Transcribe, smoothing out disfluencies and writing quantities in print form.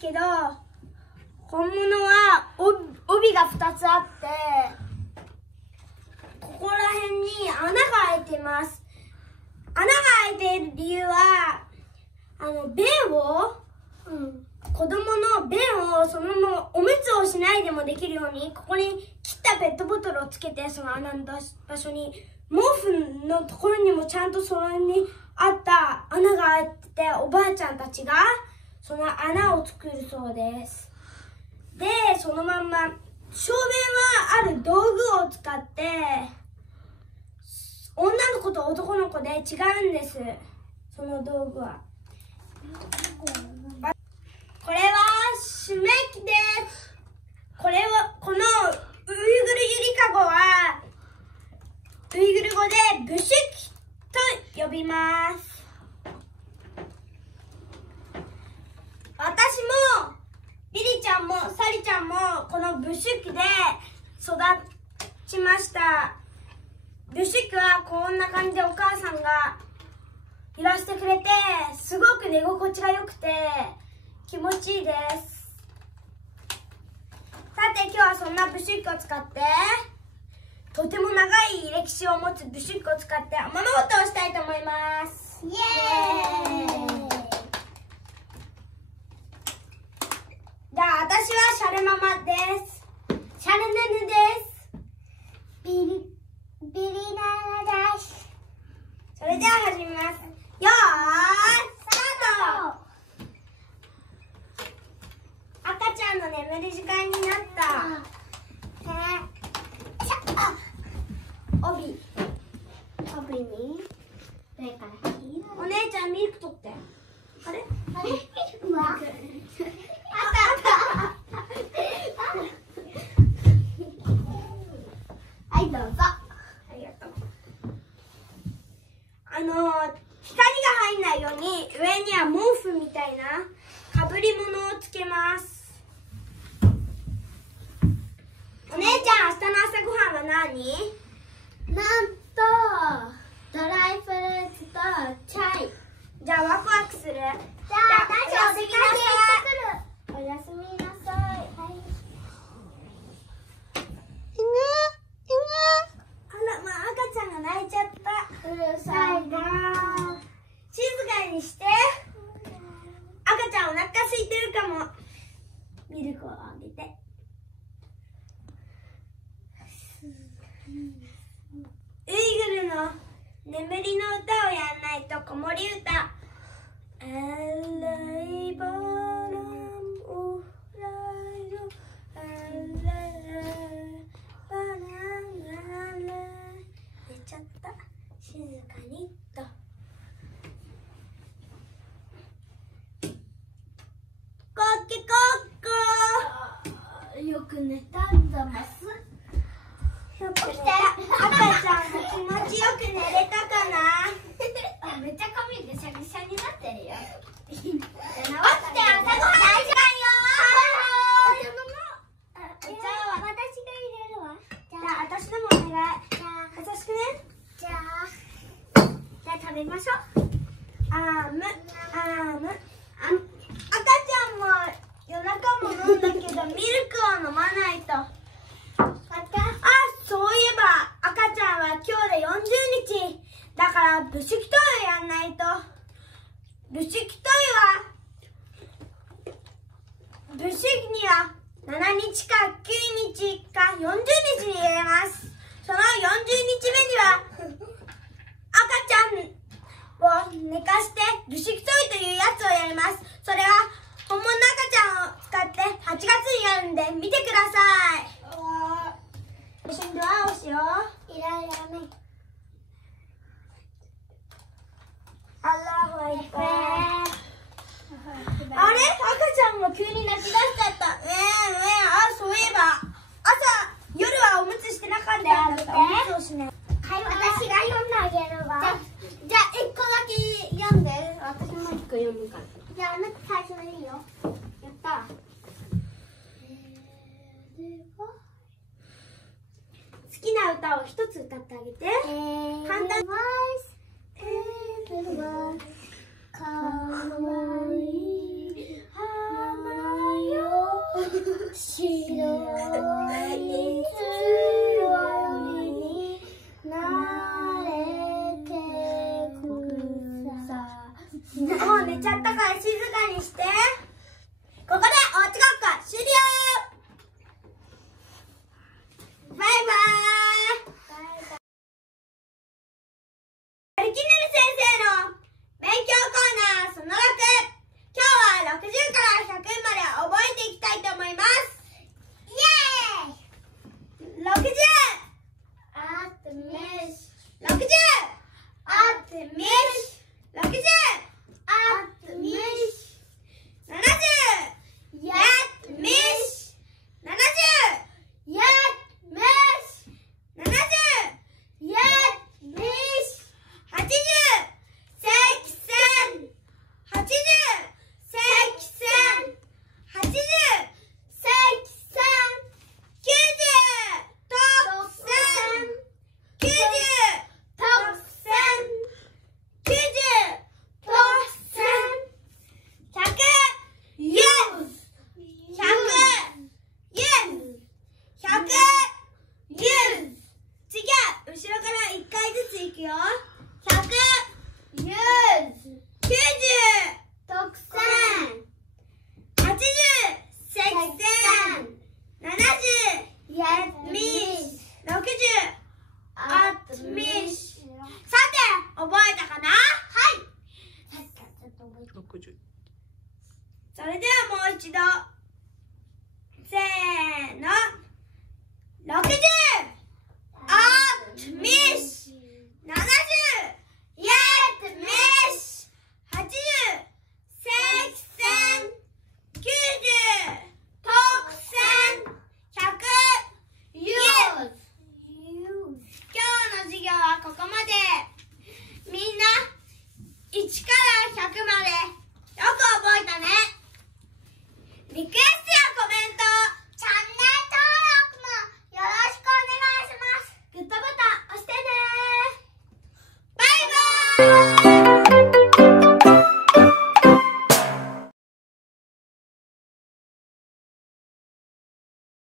ですけど、本物は帯が2つあって、ここら辺に穴が開いてます。穴が開いている理由は、便を、子供の便をそのままおむつをしないでもできるように、ここに切ったペットボトルをつけて、その穴の場所に、毛布のところにもちゃんとそれにあった穴が開いてて、おばあちゃんたちがその穴を作るそうです。で、そのまんま小便はある道具を使って、女の子と男の子で違うんです、その道具は。これはシュメキです。このウイグルゆりかごはウイグル語でブシュキと呼びます。私もリリちゃんもサリちゃんもこのブシュキで育ちました。ブシュキはこんな感じでお母さんが揺らしてくれて、すごく寝心地が良くて気持ちいいです。さて今日はそんなブシュキを使ってとても長い歴史を持つブシュックを使っておままごとをしたいと思います。イエーイ。じゃあ私はシャルママです。シャルネヌです。ビリナナです。それでは始めます。よーいスタート。赤ちゃんの眠る時間になった。帯に上からお姉ちゃんミルク取って。あれミルクはあったはいどうぞ。ありがとう。光が入んないように上には毛布みたいなかぶり物をつけます。お姉ちゃん明日の朝ごはんは何？なんとドライフルーツとチャイ。じゃあワクワクする。じゃあ私おやすみなさい。おやすみなさい。はい。あら、まあ赤ちゃんが泣いちゃった。うるさいな。静かにして。赤ちゃんお腹空いてるかも。ミルクをあげて。ウイグルの眠りの歌をやんないと子守歌。寝ちゃった。静かにっと。コッケコッコー。よく寝たんだます。よく寝た。赤ちゃんが気持ちよく寝れたかな。めっちゃ髪ぐしゃぐしゃになってるよ。起きて朝ごはん大事だよ。お茶は私が入れるわ。じゃあ私のもお願い。優しくね。じゃあ食べましょう。赤ちゃんも夜中も飲んだけどミルクを飲まないと。そういえば赤ちゃんは今日で40日だからブシュキトイをやんないと。ブシュキトイはブシュキには7日か9日か40日に入れます。その40日目には赤ちゃんを寝かしてブシュキトイというやつをやります。それは本物の赤ちゃんを使って8月にやるんで見てください。一緒にドアをしよう。いらない。アラホイパー。あれ赤ちゃんも急に泣き出しちゃった。そういえば夜はおむつしてなかったよ。おむつをしない。はい、私が読んであげるわ。じゃあ1個だけ読んで。私も1個読むから。じゃあ最初でいいよ。やった。好きな歌を一つ歌ってあげて。簡単。かわいい花白い強いになれてくさ。もう寝ちゃったから静かにして。ここでおうちごっこ終了。バイバーイ。マルキネル先生の勉強コーナーその6。今日は60から100まで覚えていきたいと思います。イエーイ。60 at miss 60 at miss 60 at miss 70 yet miss 70 yet miss 70 yet miss 80 section 80 section 80 section 90 top 90 top 90 top 100 yes 100 yes 100 yes 次は後ろから1回ずついくよ。100 yes 90 特選80 section 70 yet miss 60 at miss。 さて覚えたかな？はい。60。それではもう一度せーの。60 at miss